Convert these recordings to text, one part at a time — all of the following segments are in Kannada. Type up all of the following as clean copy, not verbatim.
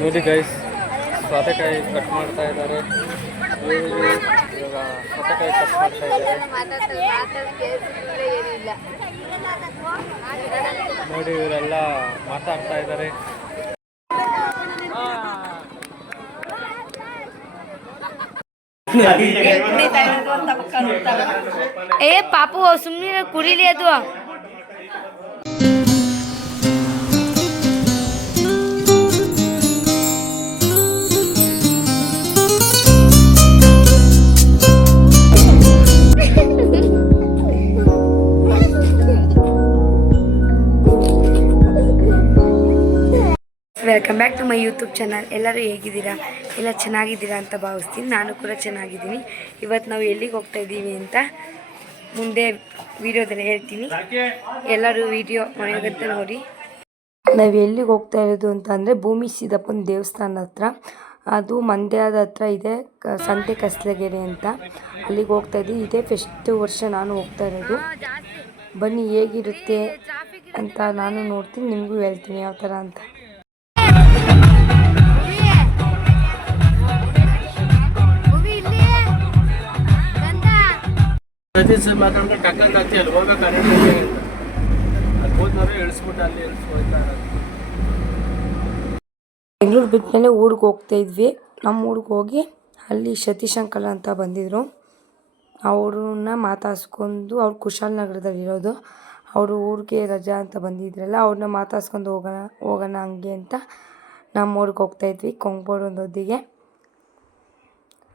ನೋಡಿ ಗೈಸ್, ಸೌತೆಕಾಯಿ ಕಟ್ ಮಾಡ್ತಾ ಇದ್ದಾರೆ. ಇವಾಗ ಸೌತೆಕಾಯಿ ಕಟ್ ಮಾಡ್ತಾ ಇದ್ದಾರೆ ನೋಡಿ. ಇವರೆಲ್ಲ ಮಾತಾಡ್ತಾ ಇದ್ದಾರೆ. ಏ ಪಾಪು ಸುಮ್ಮನೆ ಕುಡಿಲಿ ಅದು. Welcome back to my YouTube channel. ಎಲ್ಲರೂ ಹೇಗಿದ್ದೀರಾ? ಎಲ್ಲ ಚೆನ್ನಾಗಿದ್ದೀರಾ ಅಂತ ಭಾವಿಸ್ತೀನಿ. ನಾನು ಕೂಡ ಚೆನ್ನಾಗಿದ್ದೀನಿ. ಇವತ್ತು ನಾವು ಎಲ್ಲಿಗೆ ಹೋಗ್ತಾ ಇದ್ದೀವಿ ಅಂತ ಮುಂದೆ ವಿಡಿಯೋದಲ್ಲಿ ಹೇಳ್ತೀನಿ. ಎಲ್ಲರೂ ವಿಡಿಯೋ ಮನೆಗಂತ ನೋಡಿ. ನಾವು ಎಲ್ಲಿಗೆ ಹೋಗ್ತಾ ಇರೋದು ಅಂತ ಅಂದರೆ ಭೂಮಿ ಸಿದ್ದಪ್ಪನ ದೇವಸ್ಥಾನ ಹತ್ರ. ಅದು ಮಂಡ್ಯದ ಹತ್ರ ಇದೆ, ಸಂತೆ ಕಸ್ಲಗೆರೆ ಅಂತ. ಅಲ್ಲಿಗೆ ಹೋಗ್ತಾ ಇದ್ದೀವಿ. ಇದೇ ಫಸ್ಟ್ ವರ್ಷ ನಾನು ಹೋಗ್ತಾ ಇರೋದು. ಬನ್ನಿ ಹೇಗಿರುತ್ತೆ ಅಂತ ನಾನು ನೋಡ್ತೀನಿ, ನಿಮಗೂ ಹೇಳ್ತೀನಿ ಯಾವ ಥರ ಅಂತ. ಬೆಂಗಳೂರು ಬಿಟ್ಟ ಮೇಲೆ ಊರಿಗೆ ಹೋಗ್ತಾ ಇದ್ವಿ. ನಮ್ಮ ಊರಿಗೆ ಹೋಗಿ ಅಲ್ಲಿ ಸತೀಶ್ ಅಂಕಲ್ ಅಂತ ಬಂದಿದ್ರು. ಅವ್ರನ್ನ ಮಾತಾಡ್ಸ್ಕೊಂಡು, ಅವ್ರು ಕುಶಾಲನಗರದಲ್ಲಿರೋದು. ಅವರು ಊರಿಗೆ ರಜಾ ಅಂತ ಬಂದಿದ್ರಲ್ಲ, ಅವ್ರನ್ನ ಮಾತಾಡ್ಸ್ಕೊಂಡು ಹೋಗೋಣ ಹಂಗೆ ಅಂತ ನಮ್ಮ ಊರಿಗೆ ಹೋಗ್ತಾ ಇದ್ವಿ, ಕೊಂಗ್ಬೋಡೊಂದೊದ್ದಿಗೆ.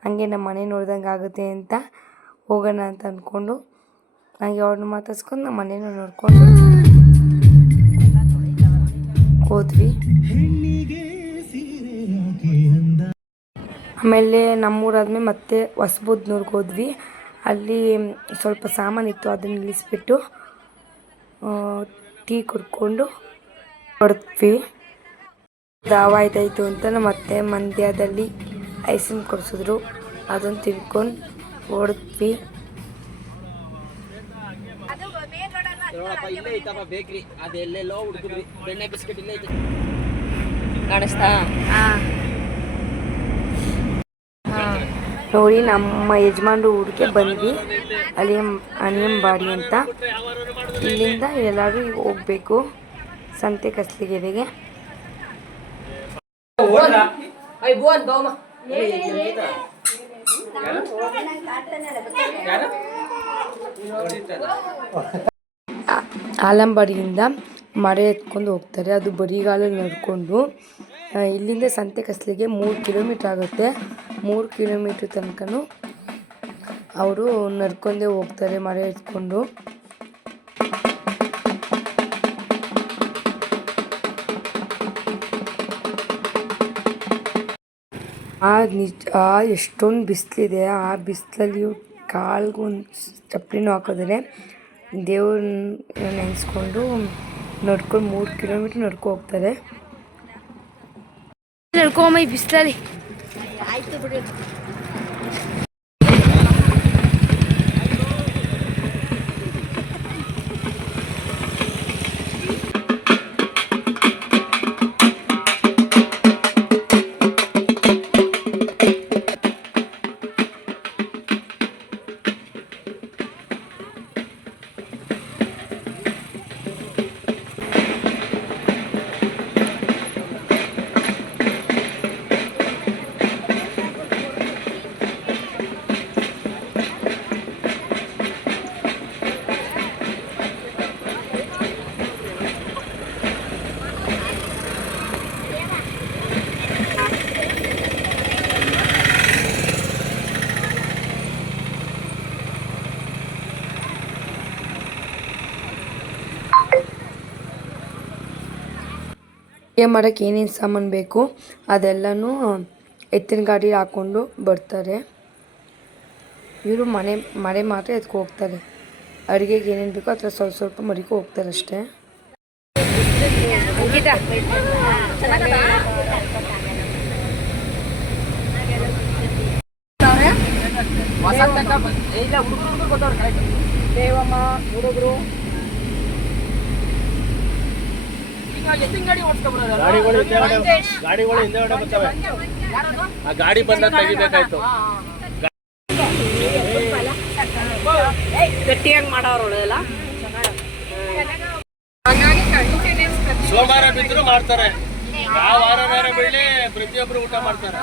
ಹಂಗೆ ನಮ್ಮ ಮನೆ ನೋಡ್ದಂಗೆ ಆಗುತ್ತೆ ಅಂತ ಹೋಗೋಣ ಅಂತ ಅಂದ್ಕೊಂಡು ಹಾಗೆ ಅವ್ರನ್ನ ಮಾತಾಡ್ಸ್ಕೊಂಡು ನಮ್ಮ ಮನೇನ ನೋಡ್ಕೊಂಡು ಹೋದ್ವಿ. ಆಮೇಲೆ ನಮ್ಮೂರಾದ್ಮೇಲೆ ಮತ್ತೆ ಹೊಸಬುದ್ನೂರ್ಗೆ ಹೋದ್ವಿ. ಅಲ್ಲಿ ಸ್ವಲ್ಪ ಸಾಮಾನಿತ್ತು, ಅದನ್ನ ನಿಲ್ಲಿಸ್ಬಿಟ್ಟು ಟೀ ಕುಡ್ಕೊಂಡು ಹೊರಟ್ವಿ. ದಾವಾಯ್ತಾಯಿತು ಅಂತ ಮತ್ತೆ ಮಂಡ್ಯದಲ್ಲಿ ಐಸ್ ಕ್ರೀಮ್ ಕೊಡಿಸಿದ್ರು, ಅದನ್ನು ತಿನ್ಕೊಂಡು ಹೊರಟ್ವಿ. ಕಾಣಿಸ್ತಾ? ನೋಡಿ, ನಮ್ಮ ಯಜಮಾನ್ರು ಊರಿಗೆ ಬಂದ್ವಿ. ಅಲ್ಲಿ ಅನಿಯಂಬಾಡಿ ಅಂತ. ಇಲ್ಲಿಂದ ಎಲ್ಲರೂ ಹೋಗ್ಬೇಕು ಸಂತೆ ಕಸ್ಲಿಗೆರೆಗೆ. ಆಲಂಬಾಡಿಯಿಂದ ಮರೆ ಎತ್ಕೊಂಡು ಹೋಗ್ತಾರೆ. ಅದು ಬರಿಗಾಲಲ್ಲಿ ನಡ್ಕೊಂಡು ಇಲ್ಲಿಂದ ಸಂತೆ ಕಸ್ಲಿಗೆ 3 ಕಿಲೋಮೀಟ್ರ್ ಆಗುತ್ತೆ. 3 ಕಿಲೋಮೀಟ್ರ್ ತನಕನೂ ಅವರು ನಡ್ಕೊಂಡೇ ಹೋಗ್ತಾರೆ ಮರೆ ಎತ್ಕೊಂಡು. ಎಷ್ಟೊಂದು ಬಿಸಿಲಿದೆ. ಆ ಬಿಸಿಲಲ್ಲಿ ಕಾಲ್ಗೊಂದು ಚಪ್ಪಲಿನೂ ಹಾಕಿದ್ರೆ ದೇವ್ರನ್ನ ನೆನೆಸ್ಕೊಂಡು ನಡ್ಕೊಂಡು 3 ಕಿಲೋಮೀಟ್ರ್ ನಡ್ಕೊ ಹೋಗ್ತಾರೆ. ನಡ್ಕೊಂಬ ಈ ಬಿಸಿಲಲ್ಲಿ. ಆಯಿತು ಬಿಡಿ. ಅಡುಗೆ ಮಾಡೋಕ್ಕೆ ಏನೇನು ಸಾಮಾನು ಬೇಕು ಅದೆಲ್ಲನೂ ಎತ್ತಿನ ಗಾಡೀಲಿ ಹಾಕ್ಕೊಂಡು ಬರ್ತಾರೆ. ಇವರು ಮನೆ ಮಾತ್ರ ಎತ್ಕೊ ಹೋಗ್ತಾರೆ. ಅಡುಗೆಗೆ ಏನೇನು ಬೇಕೋ ಅಥವಾ ಸ್ವಲ್ಪ ಮಡಿಕೊ ಹೋಗ್ತಾರೆ ಅಷ್ಟೇ. ದೇವಮ್ಮ ಹುಡುಗರು ಗಾಡಿಗಳು ಹಿಂದೆಗಡೆ ಬರ್ತವೆ. ಆ ಗಾಡಿ ಬಂದ ತೆಗಿಬೇಕಾಯ್ತು. ಗಟ್ಟಿಯಾಗಿ ಮಾಡೋರಲ್ಲ ಸೋಮವಾರ ಬಿದ್ರು ಮಾಡ್ತಾರೆ. ಯಾವ ವಾರ ಬೇರೆ ಬೀಳಿ ಪ್ರತಿಯೊಬ್ರು ಊಟ ಮಾಡ್ತಾರೆ.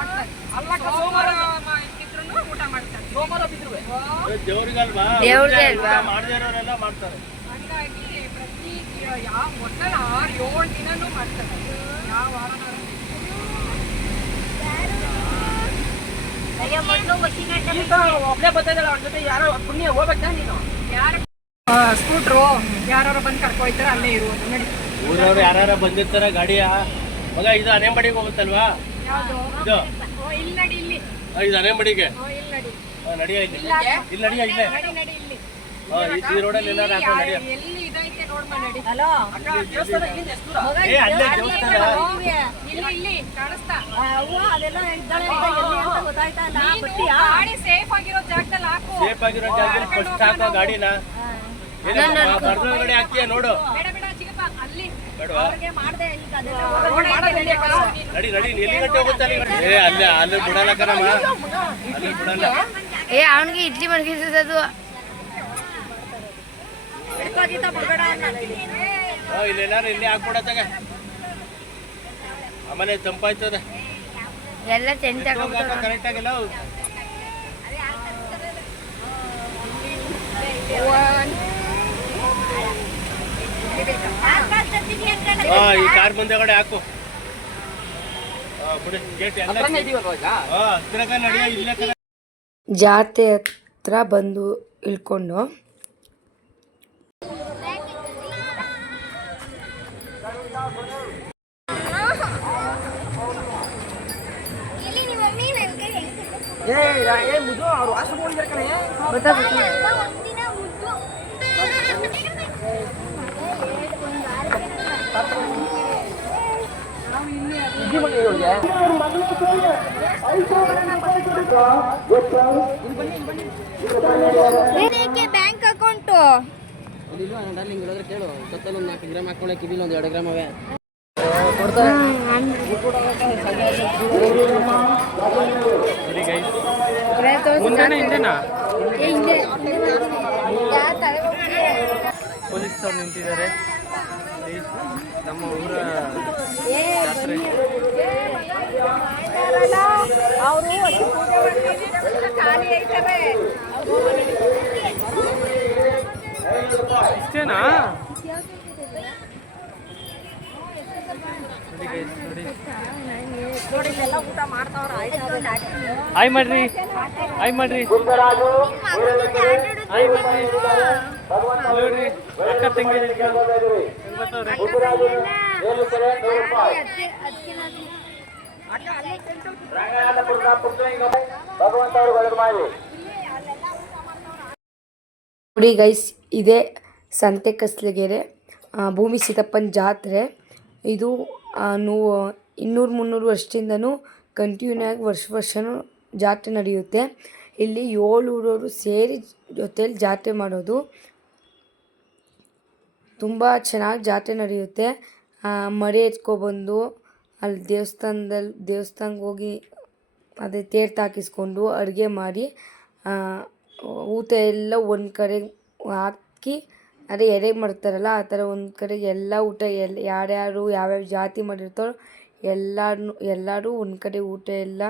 ದೇವ್ರಿಗಲ್ವಾ ಮಾಡದೇ ಇರೋರೆಲ್ಲ ಮಾಡ್ತಾರೆ. ಒಬ್ಳೆ ಬರ್ತದಲ್ಲ ಅವ್ರ ಜೊತೆ ಯಾರೋ ಪುಣ್ಯ ಹೋಗ್ಬೇಕ ನೀನು. ಸ್ಕೂಟ್ರು ಯಾರು ಬಂದು ಕರ್ಕೊಯ್ತಾರ ಅಲ್ಲೇ ಇರುವುದು ನೋಡಿ. ಊರವ್ರು ಯಾರು ಬಂದಿರ್ತಾರ ಗಾಡಿಯ ಮಗ. ಇದು ಅನೆಂಬಡಿಗೆ ಹೋಗುತ್ತಲ್ವಾ? ಇದು ಇದು ಅನೆಂಬಡಿಗೆ ನಡಿಯ ಇಲ್ಲಿ ನಡಿಯ ಇಲ್ಲೇ ಈ ರೋಡಲ್ಲಿ ಎಲ್ಲ ನಡಿಯ. ಏ ಅಲ್ಲೇ ದೇವಸ್ಥಾನ ಸೇಫ್ ಆಗಿರೋ ಜಾಗದಲ್ಲಿ ಫಸ್ಟ್ ಹಾಕೋ ಗಾಡಿನ. ಬರ್ದೊಳಗಡೆ ಹಾಕ್ತೀಯ ನೋಡು. ಬೇಡವಾ? ನಡಿ ಎಲ್ಲಿ ಗಂಟೆ ಹೋಗುತ್ತೆ ಅಲ್ಲಿ. ಏ ಅಲ್ಲಿ ಬಿಡಲ್ಲ ಕಣಮ್ಮ, ಅಲ್ಲಿ ಬಿಡಲ್ಲ. ಏ ಅವನಿಗೆ ಇಡ್ಲಿ ಮಡಗಿಸೋದು ಇಲ್ಲೆಲ್ಲಾರು ಇಲ್ಲಿ ಹಾಕ್ಬಿಡತ್ತಾಗ ಆಮೇಲೆ ತಂಪಾಯ್ತದ. ಎಲ್ಲ ಚೆಂದ ಕರೆಕ್ಟ್ ಆಗಿಲ್ಲ. ಈ ಕಾರ್ ಮುಂದೆಗಡೆ ಹಾಕು. ಜಾತೆ ಹತ್ರ ಬಂದು ಇಳ್ಕೊಂಡು ಬ್ಯಾಂಕ್ ಅಕೌಂಟು ಕೇಳು. 4 ಗ್ರಾಮ್ ಹಾಕೊಳ್ಳಕ್ಕೆ ಇದಿಲ್ಲ, 1 2 ಗ್ರಾಮ್ ಅವೇ. ಪೊಲೀಸ್ ಅವ್ರು ನಿಂತಿದ್ದಾರೆ. ನಮ್ಮ ಊರ ಜಾತ್ರೆ ಇಷ್ಟೇನಾ? ಹಾಯ್ ಮಾಡ್ರಿ, ಹಾಯ್ ಮಾಡ್ರಿ, ಹಾಯ್ ಮಾಡ್ರಿ. ನೋಡ್ರಿ ಅಕ್ಕ ತಂಗಿ ನೋಡಿ ಗೈಸ್, ಇದೇ ಸಂತೆ ಕಸ್ಲಗೆರೆ ಭೂಮಿ ಸಿದ್ದಪ್ಪನ ಜಾತ್ರೆ. ಇದು 200-300 ವರ್ಷದಿಂದನೂ ಕಂಟಿನ್ಯೂ ಆಗಿ ವರ್ಷನೂ ಜಾತ್ರೆ ನಡೆಯುತ್ತೆ. ಇಲ್ಲಿ 7 ಊರವರು ಸೇರಿ ಜೊತೆಯಲ್ಲಿ ಜಾತ್ರೆ ಮಾಡೋದು. ತುಂಬ ಚೆನ್ನಾಗಿ ಜಾತ್ರೆ ನಡೆಯುತ್ತೆ. ಮರಿ ಎತ್ಕೊಬಂದು ಅಲ್ಲಿ ದೇವಸ್ಥಾನಕ್ಕೆ ಹೋಗಿ ಅದೇ ತೇರು ತಾಕಿಸ್ಕೊಂಡು ಅಡುಗೆ ಮಾಡಿ ಊಟ ಎಲ್ಲ ಒಂದು ಕಡೆ ಹಾಕಿ, ಅದೇ ಎಡೆ ಮಾಡ್ತಾರಲ್ಲ ಆ ಥರ ಒಂದು ಕಡೆ ಎಲ್ಲ ಊಟ ಯಾರ್ಯಾರು ಯಾವ್ಯಾವ ಜಾತಿ ಮಾಡಿರ್ತಾರೋ ಎಲ್ಲರೂ ಒಂದು ಕಡೆ ಊಟ ಎಲ್ಲ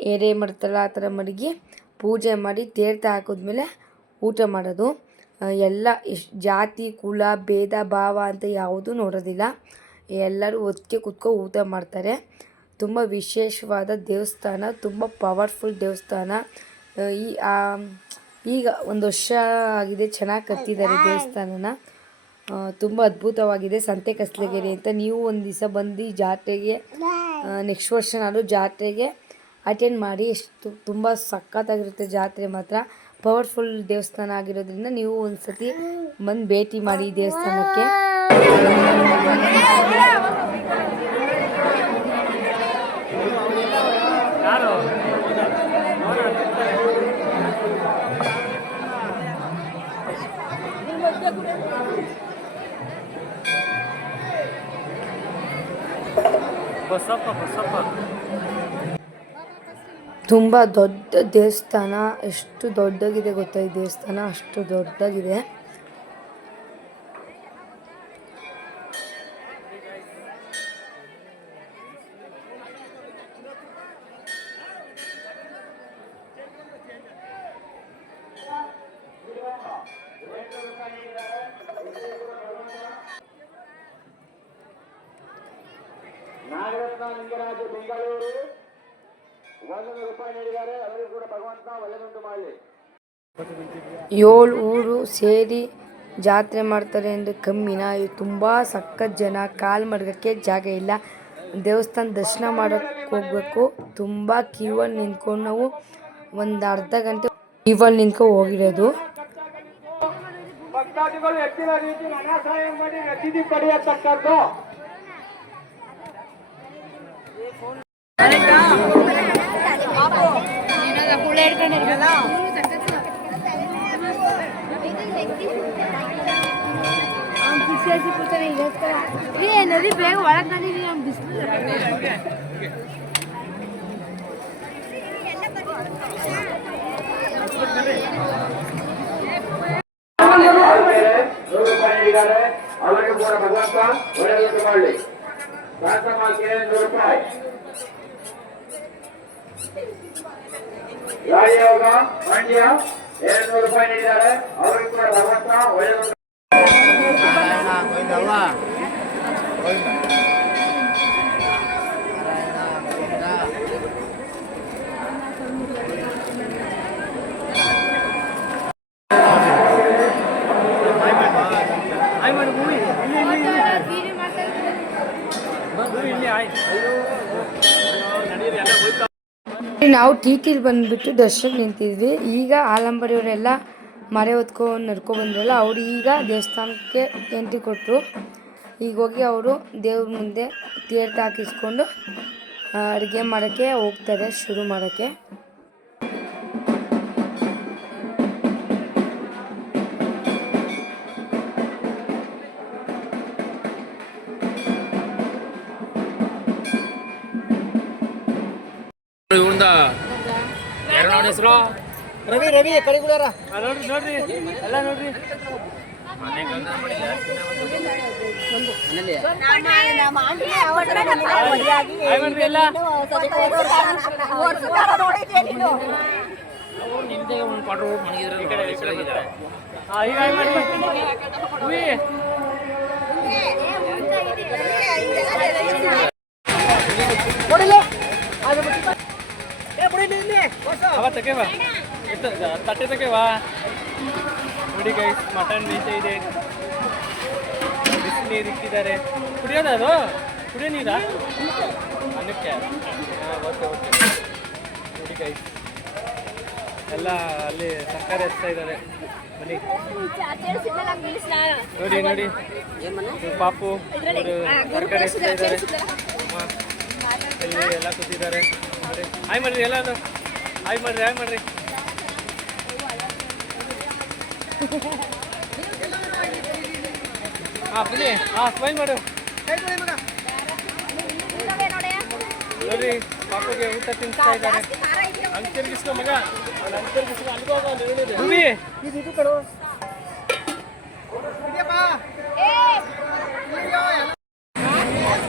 ಎಡೆ ಮಾಡ್ತಾರಲ್ಲ ಆ ಥರ ಮಡಗಿ ಪೂಜೆ ಮಾಡಿ ತೀರ್ಥ ಹಾಕಿದ್ಮೇಲೆ ಊಟ ಮಾಡೋದು. ಎಲ್ಲ ಜಾತಿ ಕುಲ ಭೇದ ಭಾವ ಅಂತ ಯಾವುದೂ ನೋಡೋದಿಲ್ಲ. ಎಲ್ಲರೂ ಒಟ್ಟಿಗೆ ಕೂತ್ಕೊ ಊಟ ಮಾಡ್ತಾರೆ. ತುಂಬ ವಿಶೇಷವಾದ ದೇವಸ್ಥಾನ, ತುಂಬ ಪವರ್ಫುಲ್ ದೇವಸ್ಥಾನ. ಈಗ 1 ವರ್ಷ ಆಗಿದೆ, ಚೆನ್ನಾಗಿ ಕಟ್ಟಿದ್ದಾರೆ ದೇವಸ್ಥಾನನ. ತುಂಬ ಅದ್ಭುತವಾಗಿದೆ ಸಂತೆ ಕಸ್ಲಗೆರೆ ಅಂತ. ನೀವು ಒಂದು ದಿವಸ ಬಂದು ಜಾತ್ರೆಗೆ ನೆಕ್ಸ್ಟ್ ವರ್ಷನಾದರೂ ಜಾತ್ರೆಗೆ ಅಟೆಂಡ್ ಮಾಡಿ. ತುಂಬ ಸಖತ್ತಾಗಿರುತ್ತೆ ಜಾತ್ರೆ ಮಾತ್ರ. ಪವರ್ಫುಲ್ ದೇವಸ್ಥಾನ ಆಗಿರೋದ್ರಿಂದ ನೀವು ಒಂದು ಸತಿ ಬಂದು ಭೇಟಿ ಮಾಡಿ ಈ ದೇವಸ್ಥಾನಕ್ಕೆ. ಬಸಪ್ಪ ಬಸಪ್ಪ. ತುಂಬ ದೊಡ್ಡ ದೇವಸ್ಥಾನ. ಎಷ್ಟು ದೊಡ್ಡಗಿದೆ ಗೊತ್ತಾ ಈ ದೇವಸ್ಥಾನ, ಅಷ್ಟು ದೊಡ್ಡದಾಗಿದೆ. ನಾಗರತ್ನ ಲಿಂಗರಾಜು ಬೆಂಗಳೂರು 100 ರೂಪಾಯಿ ನೀಡಿದ್ದಾರೆ. ಅವರಿಗೂ ಕೂಡ ಭಗವಂತ ಒಳ್ಳೆಯದುಂಟು ಮಾಡಲಿ. 7 ಊರು ಸೇರಿ ಜಾತ್ರೆ ಮಾಡ್ತಾರೆ ಅಂದರೆ ಕಮ್ಮಿನ? ಇದು ತುಂಬ ಸಖತ್ ಜನ, ಕಾಲು ಮಡಗಕ್ಕೆ ಜಾಗ ಇಲ್ಲ. ದೇವಸ್ಥಾನ ದರ್ಶನ ಮಾಡೋಕ್ಕೆ ಹೋಗಬೇಕು. ತುಂಬ ಕ್ಯೂವಲ್ಲಿ ನಿಂತ್ಕೊಂಡು ನಾವು ಒಂದು ಅರ್ಧ ಗಂಟೆ ಕ್ಯೂವಲ್ಲಿ ನಿಂತ್ಕೊಂಡು ಹೋಗಿರೋದು. ಭಕ್ತಾದಿಗಳು ಹೆಚ್ಚಿನ ರೀತಿ ಹಣ ಸಹಾಯ ಮಾಡಿ ರಸೀದಿ ಪಡೆಯತಕ್ಕದ್ದು. ನದಿ ಬೇಗ ಒಳಗೆ ನದಿ ಬಿಸಿಲು. ಅವರಿಗೂ ಕೂಡ ಭಗವಂತ ಒಳ್ಳೆಯದುಂಟು ಮಾಡಲಿ. ಪ್ರಾರ್ಥಮಾಕ್ಕೆ 100 ರೂಪಾಯಿ. ರಾಜಯೋಗ ಮಂಡ್ಯ 200 ರೂಪಾಯಿ ನೀಡಿದ್ದಾರೆ. ಅವರಿಗೂ ಕೂಡ ಭಗವಂತ ಒಳ್ಳೆಯದುಂಟು. ನಾವು ಟಿಟಿಲಿ ಬಂದುಬಿಟ್ಟು ದರ್ಶನ ನಿಂತಿದ್ವಿ. ಈಗ ಆಲಂಬರಿಯವರೆಲ್ಲ ಮರೆ ಹೊತ್ಕೊಂಡು ನಡ್ಕೊಂಡು ಬಂದ್ರಲ್ಲ, ಅವರು ಈಗ ದೇವಸ್ಥಾನಕ್ಕೆ ಎಂಟ್ರಿ ಕೊಟ್ಟರು. ಈಗ ಹೋಗಿ ಅವರು ದೇವ್ರ ಮುಂದೆ ತೀರ್ಥ ಹಾಕಿಸ್ಕೊಂಡು ಅಡುಗೆ ಮಾಡೋಕ್ಕೆ ಹೋಗ್ತಾರೆ, ಶುರು ಮಾಡೋಕ್ಕೆ. ರವಿ ರವಿ ಕಡಿಗುಳರ ನೋಡ್ರಿ ನೋಡ್ರಿ ಎಲ್ಲ ನೋಡ್ರಿ. ತಗೇವಾ ತಟ್ಟೆ ತಗೇವಾ. ನೋಡಿ ಗೈಸ್, ಮಟನ್ ಮೀಸೆ ಇದೆ, ಬಿಸಿ ನೀರು ಇಕ್ಕಿದ್ದಾರೆ. ಕುಡಿಯೋದ ಅದು? ಕುಡಿಯೋ ನೀರಾ? ಅನ್ನಕ್ಕೆ? ಹಾಂ, ಓಕೆ ಓಕೆ. ನೋಡಿ ಗೈಸ್, ಎಲ್ಲ ಅಲ್ಲಿ ತರಕಾರಿ ಹಚ್ತಾ ಇದ್ದಾರೆ. ಬನ್ನಿ ನೋಡಿ ನೋಡಿ, ಪಾಪು ತರಕಾರಿ ಹಚ್ತಾ ಇದ್ದಾರೆ. ಇಲ್ಲಿ ಎಲ್ಲ ಕೂತಿದ್ದಾರೆ. ನೋಡಿ, ಹಾಯ್ ಮಾಡ್ರಿ ಎಲ್ಲಾನು, ಹಾಯ್ ಮಾಡ್ರಿ, ಹಾಯ್ ಮಾಡ್ರಿ. ಹಾಂ ಬನ್ನಿ, ಹಾಂ ಸ್ಮೈಲ್ ಮಾಡು. ನೋಡ್ರಿ, ಪಾಪುಗೆ ಊಟ ತಿನ್ನಿಸ್ತಾ ಇದ್ದಾರೆ. ಹಂಗೆ ತಿರ್ಗಿಸ್ಕೊ ಮಗ, ಹಂಗೆ ತಿರ್ಗಿಸ್ಕೊ, ಅಲ್ಲಿಗೆ ಹೋಗೋ ಹೇಳಿದೆ. ಭೂಮಿ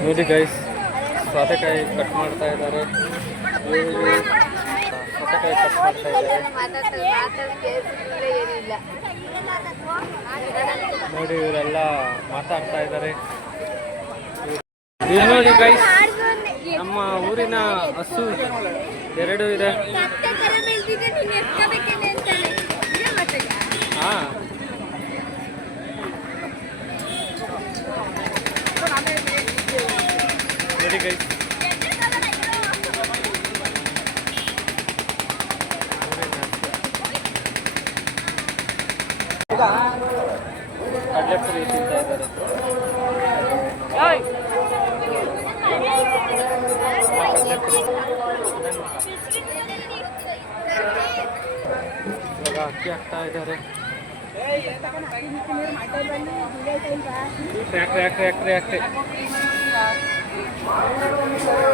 ನೋಡಿ ಗೈಸ್, ಸೌತೆಕಾಯಿ ಕಟ್ ಮಾಡ್ತಾ ಇದ್ದಾರೆ. ಸೌತೆಕಾಯಿ ಕಟ್ ಮಾಡ್ತಾ ಇದ್ದಾರೆ. ನೋಡಿ, ಇವರೆಲ್ಲ ಮಾತಾಡ್ತಾ ಇದ್ದಾರೆ. ಇದು ನೋಡಿ ಗೈಸ್, ನಮ್ಮ ಊರಿನ ಹಸು 2 ಇದೆ. ಹಾಂ, ನೋಡಿ ಗೈಸ್, ಕಡಲೆಪುರಿ ತಿಂತಾ ಇದ್ದಾರೆ. ಇವಾಗ ಅಕ್ಕಿ ಹಾಕ್ತಾ ಇದ್ದಾರೆ. ಯಾಕ್ರಿ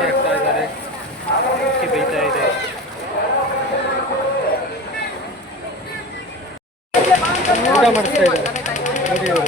ಆಗ್ತಾ ಇದ್ದಾರೆ, ಅಕ್ಕಿ ಬೇಯ್ತಾ ಇದೆ. ಊಟ ಮಾಡಿಸ್ತಾ ಇದ್ದಾರೆ ನೋಡಿ ಇವರು.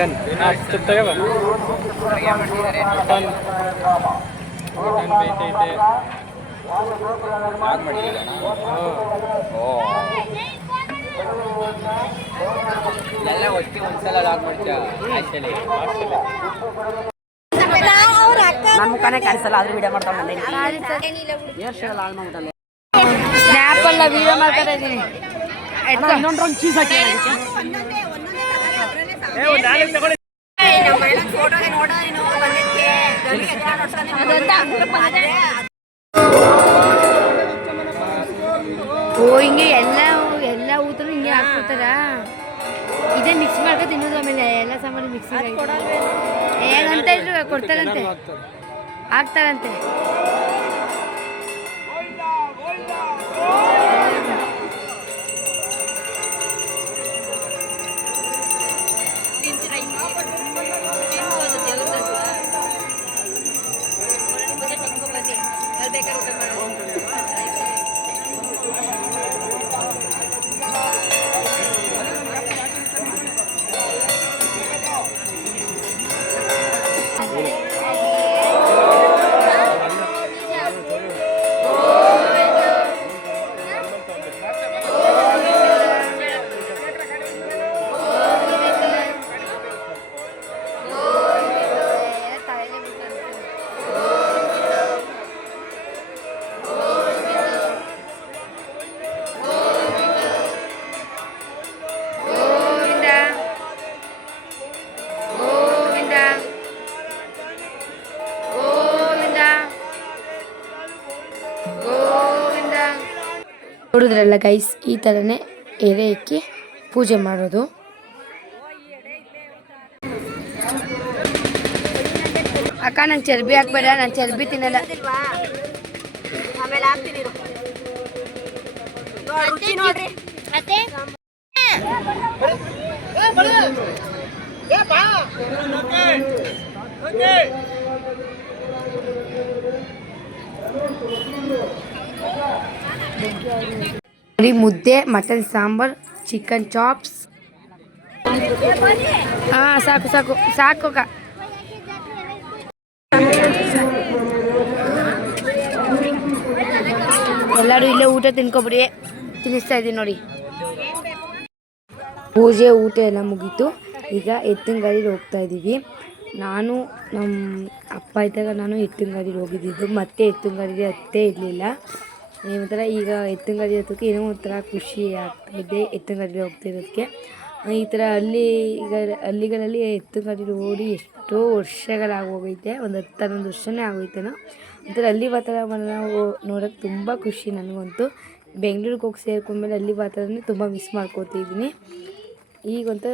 ಚಿಕನ್ ತಗೋ ಮಟನ್ ಬೇಯ್ತೈತೆ. ಎಲ್ಲ ಒಟ್ಟಿಗೆ ಒಂದ್ಸಲ ಲಾಗ್ ಮಾಡ್ತೀಯ ಆಯ್ತಲ್ಲಿ. ನನ್ನ ಮುಖಾನೇ ಕಾಣಿಸಲ್ಲ, ಆದ್ರೂ ವಿಡಿಯೋ ಮಾಡ್ತಾಳೆ. ಸ್ನ್ಯಾಪಲ್ಲ ವಿಡಿಯೋ ಮಾಡ್ತಾ ಇದ್ದೀನಿ. ಇನ್ನೊಂದು ರೌಂಡ್ ಚೀಸ್ ಹಾಕಿ ಓ ಹಿಂಗೆ ಎಲ್ಲ ಊತನು ಹಿಂಗೆ ಹಾಕ್ಕೊಡ್ತಾರ. ಇದೇ ಮಿಕ್ಸ್ ಮಾಡ್ಕೊ ತಿನ್ನೋದು. ಆಮೇಲೆ ಎಲ್ಲ ಸಾಮಾನು ಮಿಕ್ಸ್ ಹೇಗಂತ ಇದ್ರು ಕೊಡ್ತಾರಂತೆ, ಹಾಕ್ತಾರಂತೆ. ನೋಡಿದ್ರಲ್ಲ ಗೈಸ್, ಈ ಥರನೇ ಎಲೆ ಇಕ್ಕಿ ಪೂಜೆ ಮಾಡೋದು. ಅಕ್ಕ ನಂಗೆ ಚರ್ಬಿ ಹಾಕ್ಬೇಡ, ನಾನು ಚರ್ಬಿ ತಿನ್ನಲ್ಲ. ಆಮೇಲೆ ಹಾಕ್ತೀನಿ ನೋಡ್ರಿ. ನೋಡಿ ಮುದ್ದೆ, ಮಟನ್ ಸಾಂಬಾರ್, ಚಿಕನ್ ಚಾಪ್ಸ್. ಹಾಂ ಸಾಕು ಸಾಕು ಸಾಕು ಅಕ್ಕ. ಎಲ್ಲರೂ ಇಲ್ಲೇ ಊಟ ತಿನ್ಕೊಬಿಡಿ, ತಿನ್ನಿಸ್ತಾ ಇದ್ದೀನಿ ನೋಡಿ. ಪೂಜೆ ಊಟ ಎಲ್ಲ ಮುಗೀತು. ಈಗ ಎತ್ತಿನ ಗಾಡಿಲಿ ಹೋಗ್ತಾ ಇದ್ದೀವಿ. ನಾನು ನಮ್ಮ ಅಪ್ಪ ಇದ್ದಾಗ ನಾನು ಎತ್ತಿನ ಗಾಡಿಲಿ ಹೋಗಿದ್ದಿದ್ದು. ಮತ್ತೆ ಎತ್ತಿನ ಗಾಡಿಲಿ ಹತ್ತೇ ಇರಲಿಲ್ಲ. ಒಂಥರ ಈಗ ಎತ್ತಿನ ಗಾಡಿ ಹತ್ತೋಕ್ಕೆ ಏನೋ ಒಂಥರ ಖುಷಿ ಆಗ್ತಾಯಿದೆ ಎತ್ತಿನ ಗಾಡಿಲಿ ಹೋಗ್ತಿರೋದಕ್ಕೆ. ಈ ಥರ ಹಳ್ಳಿಗಳಲ್ಲಿ ಎತ್ತಿನ ಗಾಡಿಲಿ ಓಡಿ ಎಷ್ಟೋ ವರ್ಷಗಳಾಗೋಗೈತೆ. ಒಂದು 10-11 ವರ್ಷನೇ ಆಗೋಯ್ತೇನೋ. ಒಂಥರ ಹಳ್ಳಿ ವಾತಾವರಣ ನೋಡೋಕ್ಕೆ ತುಂಬ ಖುಷಿ ನನಗಂತೂ. ಬೆಂಗಳೂರಿಗೆ ಹೋಗಿ ಸೇರ್ಕೊಂಡ್ಮೇಲೆ ಹಳ್ಳಿ ವಾತಾವರಣ ತುಂಬ ಮಿಸ್ ಮಾಡ್ಕೋತಿದ್ದೀನಿ. ಈಗಂತೂ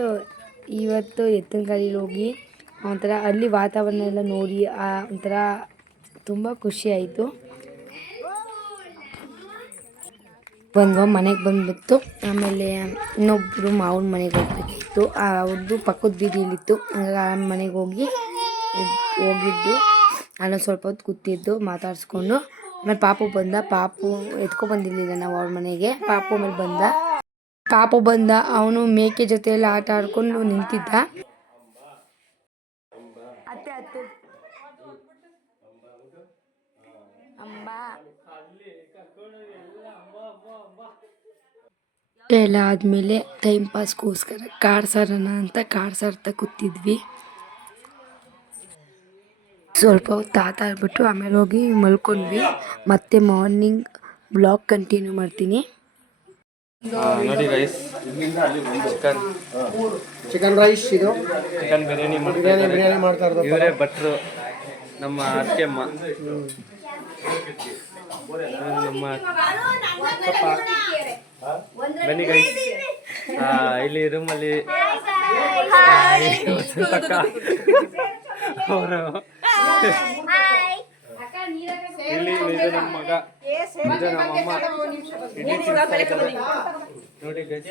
ಇವತ್ತು ಎತ್ತಿನ ಗಾಡೀಲಿ ಹೋಗಿ ಒಂಥರ ಅಲ್ಲಿ ವಾತಾವರಣ ಎಲ್ಲ ನೋಡಿ ಒಂಥರ ತುಂಬ ಖುಷಿ ಆಯಿತು. ಮನೆಗೆ ಬಂದುಬಿಟ್ಟು ಆಮೇಲೆ ಇನ್ನೊಬ್ಬರು ಮಾವನ ಮನೆಗೆ ಹೋಗ್ಬೇಕಿತ್ತು. ಅವ್ರದ್ದು ಪಕ್ಕದ ಬೀದಿಲಿತ್ತು. ಆ ಮನೆಗೆ ಹೋಗಿದ್ದು ಅಲ್ಲೊಂದು ಸ್ವಲ್ಪ ಹೊತ್ತು ಕೂತಿದ್ದು ಮಾತಾಡಿಸ್ಕೊಂಡು. ಆಮೇಲೆ ಪಾಪು ಬಂದ. ಪಾಪು ಎತ್ಕೊಬಂದಿರಲಿಲ್ಲ ನಾವು ಅವ್ರ ಮನೆಗೆ. ಪಾಪು ಆಮೇಲೆ ಬಂದ. ಪಾಪು ಬಂದ, ಅವನು ಮೇಕೆ ಜೊತೆಯಲ್ಲಿ ಆಟ ಆಡ್ಕೊಂಡು ನಿಂತಿದ್ದ. ಎಲ್ಲ ಆದಮೇಲೆ ಟೈಮ್ ಪಾಸ್ಗೋಸ್ಕರ ಕಾರ್ ಸಾರೋಣ ಅಂತ ಕಾರ್ ಸಾರ್ತಾ ಕೂತಿದ್ವಿ. ಸ್ವಲ್ಪ ಹೊತ್ತು ಆಟ ಆಡ್ಬಿಟ್ಟು ಆಮೇಲೆ ಹೋಗಿ ಮಲ್ಕೊಂಡ್ವಿ. ಮತ್ತೆ ಮಾರ್ನಿಂಗ್ ಬ್ಲಾಗ್ ಕಂಟಿನ್ಯೂ ಮಾಡ್ತೀನಿ. ನೋಡಿ ರೈಸ್, ಚಿಕನ್ ರೈಸ್, ಇದು ಚಿಕನ್ ಬಿರಿಯಾನಿ ಮಾಡ್ತಾ ಇರೋದು. ಇವರೇ ಭಟ್ರು, ನಮ್ಮ ಅತ್ತೆಮ್ಮ, ನಮ್ಮ ಬನ್ನಿ ಗೈಸ್. ಇಲ್ಲಿ ರೂಮಲ್ಲಿ ಅವರು ಇಲ್ಲಿ ಇದು ನಮ್ಮ ಮಗ, ಇದು ನಮ್ಮಮ್ಮ. ನೋಡಿ ಗೈಸ್,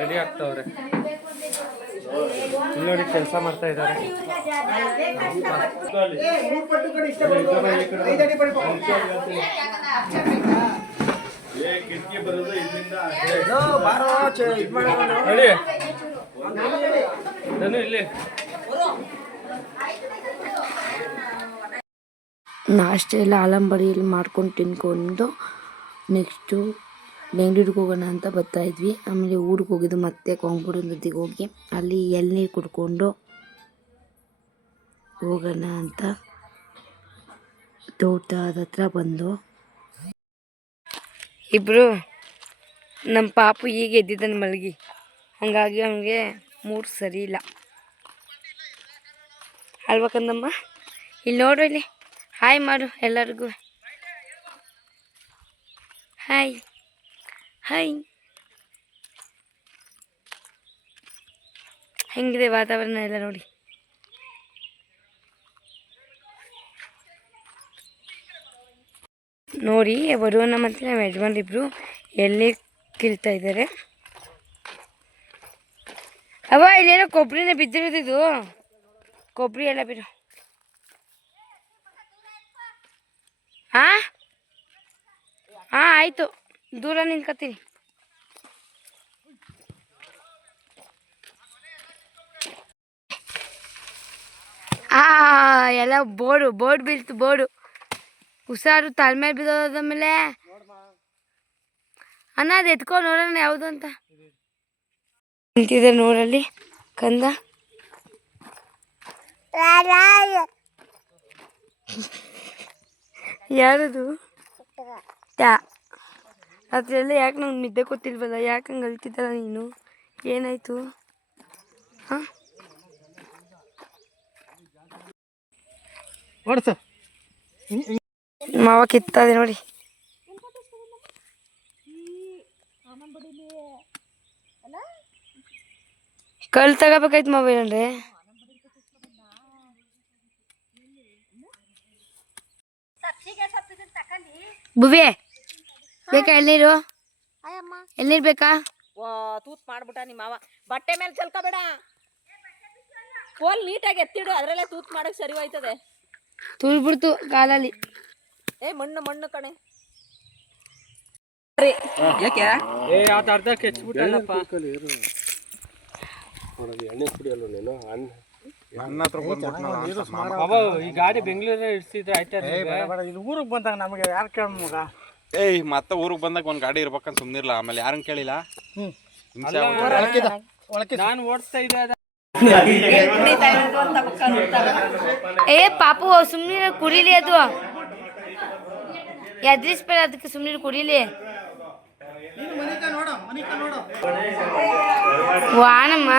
ರೆಡಿ ಆಗ್ತಾವ್ರೆ. ಇಲ್ಲಿ ನೋಡಿ ಕೆಲಸ ಮಾಡ್ತಾ ಇದ್ದಾರೆ. ನೋಡಿ ನಾನು ಇಲ್ಲಿ ನಾಷ್ಟ ಎಲ್ಲ ಆಲಂಬಡಿಯಲ್ಲಿ ಮಾಡ್ಕೊಂಡು ತಿನ್ಕೊಂಡು ನೆಕ್ಸ್ಟು ಬೆಂಗಳೂರಿಗೆ ಹೋಗೋಣ ಅಂತ ಬರ್ತಾಯಿದ್ವಿ. ಆಮೇಲೆ ಊರಿಗೆ ಹೋಗಿದ್ದು ಮತ್ತೆ ಕೊಂಗೂಡು ನದಿಗೆ ಹೋಗಿ ಅಲ್ಲಿ ಎಳ್ನೀರು ಕುಡ್ಕೊಂಡು ಹೋಗೋಣ ಅಂತ ತೋಟದ ಹತ್ರ ಬಂದು ಇಬ್ಬರು ನಮ್ಮ ಪಾಪು ಈಗ ಎದ್ದಿದ್ದಾನೆ ಮಲಗಿ, ಹಾಗಾಗಿ ಅವನಿಗೆ ಮೂಡ್ ಸರಿ ಇಲ್ಲ ಅಲ್ವಾ ಕಂದಮ್ಮ? ಇಲ್ಲಿ ನೋಡು, ಇಲ್ಲಿ ಹಾಯ್ ಮಾಡು ಎಲ್ಲರಿಗೂ. Hi hi. ಹೆಂಗಿದೆ ವಾತಾವರಣ ಎಲ್ಲ ನೋಡಿ. ನೋಡಿ ಬರುವನ ಮತ್ತು ನಮ್ಮ ಯಜಮಾನ್ರಿಬ್ರು ಎಲ್ಲಿ ಕೀಳ್ತಾ ಇದ್ದಾರೆ. ಅವ ಇಲ್ಲೇನೋ ಕೊಬ್ಬರಿನ ಬಿದ್ದಿರೋದಿದು, ಕೊಬ್ಬರಿ ಎಲ್ಲ ಬಿಡು. ಹಾಂ ಹಾಂ ಆಯಿತು, ದೂರ ನಿಂತ್ಕೊತೀನಿ. ಎಲ್ಲ ಬೋರ್ಡ್ ಬೀಳ್ತು, ಬೋರ್ಡು ಹುಷಾರು, ತಲೆ ಮೇಲೆ ಬಿದ್ದೋದ ಮೇಲೆ. ಅಣ್ಣ ಅದು ಎತ್ಕೊಂಡು ನೋಡೋಣ ಯಾವುದು ಅಂತ. ನಿಂತಿದೆ ನೋಡಲ್ಲಿ ಕಂದ. ಯಾರದು? ರಾತ್ರಿಯೆಲ್ಲ ಯಾಕೆ ನಂಗೆ ನಿದ್ದೆ ಗೊತ್ತಿಲ್ವಲ್ಲ, ಯಾಕೆ ಹಂಗೆ ಅಳ್ತಿದ್ದಲ್ಲ ನೀನು? ಏನಾಯಿತು? ಹಾಂ ಮಾವ ಕಿತ್ತದೆ ನೋಡಿ. ಕಲ್ ತಗೋಬೇಕಾಯ್ತು ಮಾವ, ಏನಂದ್ರೆ ಬುವೆ ಬೇಕಾ ಎಳ್ನೀರು? ಎಳ್ನೀರು ಬೇಕಾ? ತೂತ್ ಮಾಡ್ಬಿಟ್ಟ ನಿಮ್ಮ ಮಾವ. ಬಟ್ಟೆ ಮೇಲೆ ಚಲ್ಕೋಬೇಡ, ಕೋಲ್ ನೀಟಾಗಿ ಎತ್ತಿಡು, ಅದರಲ್ಲೇ ತೂತ್ ಮಾಡಕ್ ಸರಿ ಹೋಯ್ತದೆ. ತುಳ್ಬಿಡ್ತು ಕಾಲಲ್ಲಿ. ಮಣ್ಣು ಕಣೆ. ಯಾಕೆ ಅದು ಅರ್ಧ ಕೆಚ್ಬಿಟ್ಟಲ್ಲಪ್ಪ. ಈ ಗಾಡಿ ಬೆಂಗಳೂರಲ್ಲಿ ಇಡ್ಸಿದ್ರೆ ಆಯ್ತಾ? ಇಲ್ಲಿ ಊರಿಗೆ ಬಂದಾಗ ನಮಗೆ ಯಾರು ಕೇಳ ಮಗ? ಮತ್ತೆ ಊರಿಗೆ ಬಂದಾಗ ಒಂದ್ ಗಾಡಿ ಇರ್ಬೇಕಂತ ಸುಮ್ನಿರ್ಲ, ಆಮೇಲೆ ಯಾರನ್ನ ಕೇಳಿಲ್ಲ. ನಾನು ಓಡಿಸ್ತಾ ಇದ್ದೆ. ಏ ಪಾಪು ಸುಮ್ಮನೆ ಕುಡಿಲಿ, ಅದು ಎದ್ರಿಸ್ಬೇಡ, ಅದಕ್ಕೆ ಸುಮ್ಮನೆ ಕುಡಿಲಿ. ವಾಣಮ್ಮ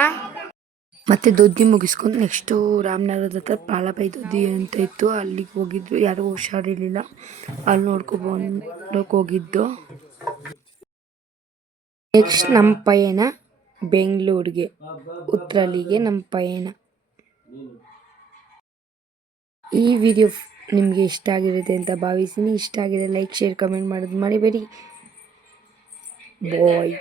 ಮತ್ತೆ ದೊಡ್ಡಿ ಮುಗಿಸ್ಕೊಂಡು ನೆಕ್ಸ್ಟು ರಾಮನಗರದ ಹತ್ರ ಪಾಲಬಾಯಿ ದೊಡ್ಡಿ ಅಂತ ಇತ್ತು, ಅಲ್ಲಿಗೆ ಹೋಗಿದ್ದು. ಯಾರೂ ಹುಷಾರಿರಲಿಲ್ಲ, ಅಲ್ಲಿ ನೋಡ್ಕೊಬಂದಕ್ಕೆ ಹೋಗಿದ್ದು. ನೆಕ್ಸ್ಟ್ ನಮ್ಮ ಪಯಣ ಬೆಂಗಳೂರಿಗೆ, ಉತ್ರಳಿಗೆ ನಮ್ಮ ಪಯಣ. ಈ ವಿಡಿಯೋ ನಿಮಗೆ ಇಷ್ಟ ಆಗಿರುತ್ತೆ ಅಂತ ಭಾವಿಸ್ತೀನಿ. ಇಷ್ಟ ಆಗಿದೆ ಲೈಕ್, ಶೇರ್, ಕಮೆಂಟ್ ಮಾಡೋದು ಮರಿಬೇಡಿ. ಬಾಯ್.